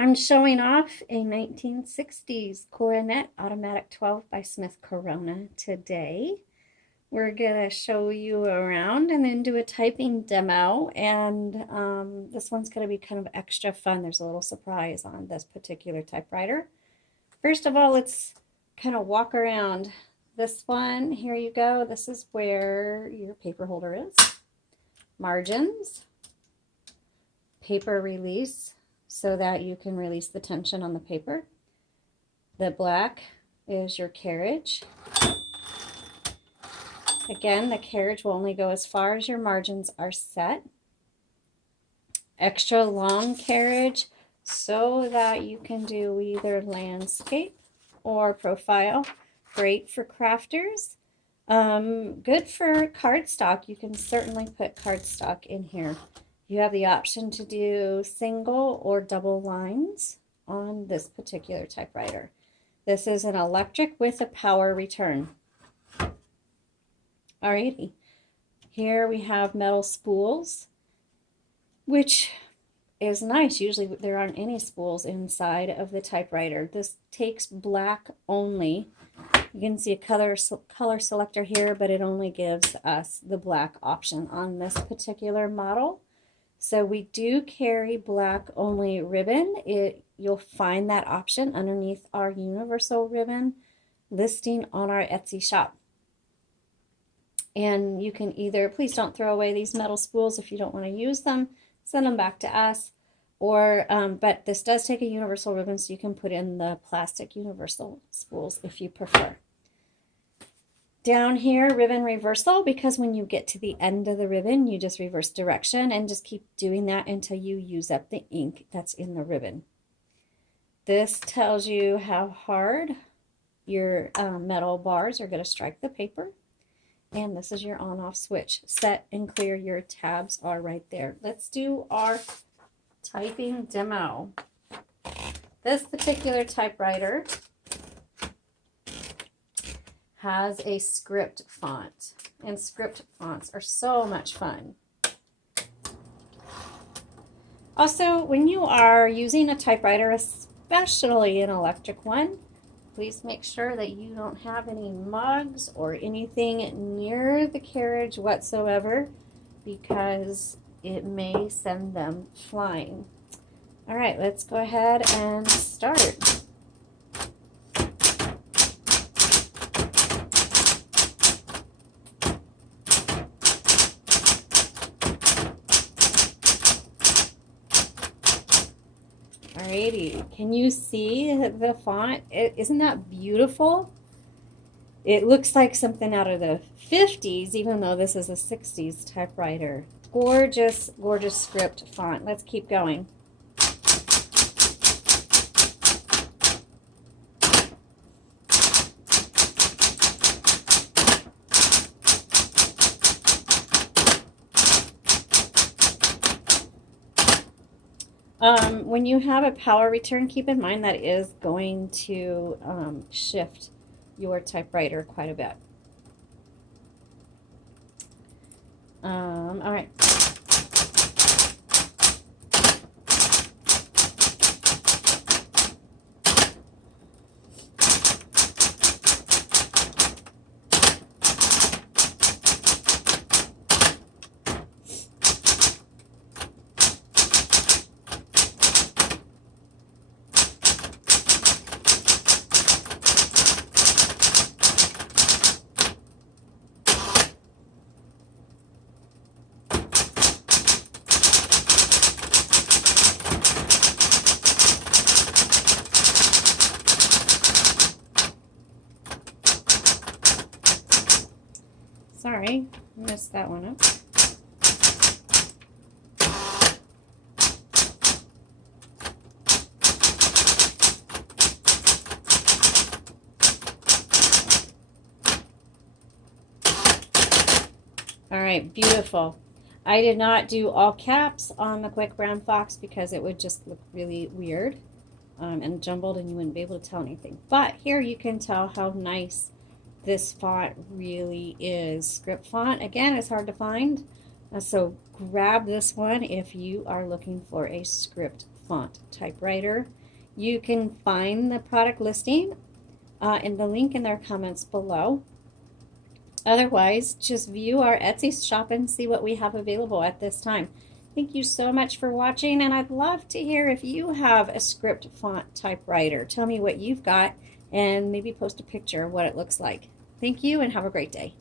I'm showing off a 1960s Coronet Automatic 12 by Smith Corona today. We're going to show you around and then do a typing demo. And this one's going to be kind of extra fun. There's a little surprise on this particular typewriter. First of all, let's kind of walk around this one. Here you go. This is where your paper holder is. Margins, paper release, so that you can release the tension on the paper. The black is your carriage. Again, the carriage will only go as far as your margins are set. Extra long carriage so that you can do either landscape or profile. Great for crafters. Good for cardstock. You can certainly put cardstock in here. You have the option to do single or double lines on this particular typewriter. This is an electric with a power return. Alrighty, here we have metal spools, which is nice. Usually there aren't any spools inside of the typewriter. This takes black only. You can see a color selector here, but it only gives us the black option on this particular model. So we do carry black only ribbon. You'll find that option underneath our universal ribbon listing on our Etsy shop. And you can either, please don't throw away these metal spools if you don't want to use them, send them back to us. Or, but this does take a universal ribbon, so you can put in the plastic universal spools if you prefer. Down here, ribbon reversal, because when you get to the end of the ribbon, you just reverse direction and just keep doing that until you use up the ink that's in the ribbon. This tells you how hard your metal bars are going to strike the paper. And this is your on-off switch. Set and clear your tabs are right there. Let's do our typing demo. This particular typewriter has a script font, and script fonts are so much fun. Also, when you are using a typewriter, especially an electric one, please make sure that you don't have any mugs or anything near the carriage whatsoever, because it may send them flying. All right, let's go ahead and start. Alrighty, can you see the font? Isn't that beautiful? It looks like something out of the 50s, even though this is a 60s typewriter. Gorgeous, gorgeous script font. Let's keep going. When you have a power return, keep in mind that is going to shift your typewriter quite a bit. All right. Sorry, messed that one up. All right, beautiful. I did not do all caps on the Quick Brown Fox because it would just look really weird and jumbled, and you wouldn't be able to tell anything. But here you can tell how nice this font really is. Script font, again, it's hard to find, So grab this one if you are looking for a script font typewriter. You can find the product listing in the link in their comments below. Otherwise, just view our Etsy shop and see what we have available at this time. Thank you so much for watching, and I'd love to hear if you have a script font typewriter. Tell me what you've got and maybe post a picture of what it looks like. Thank you and have a great day.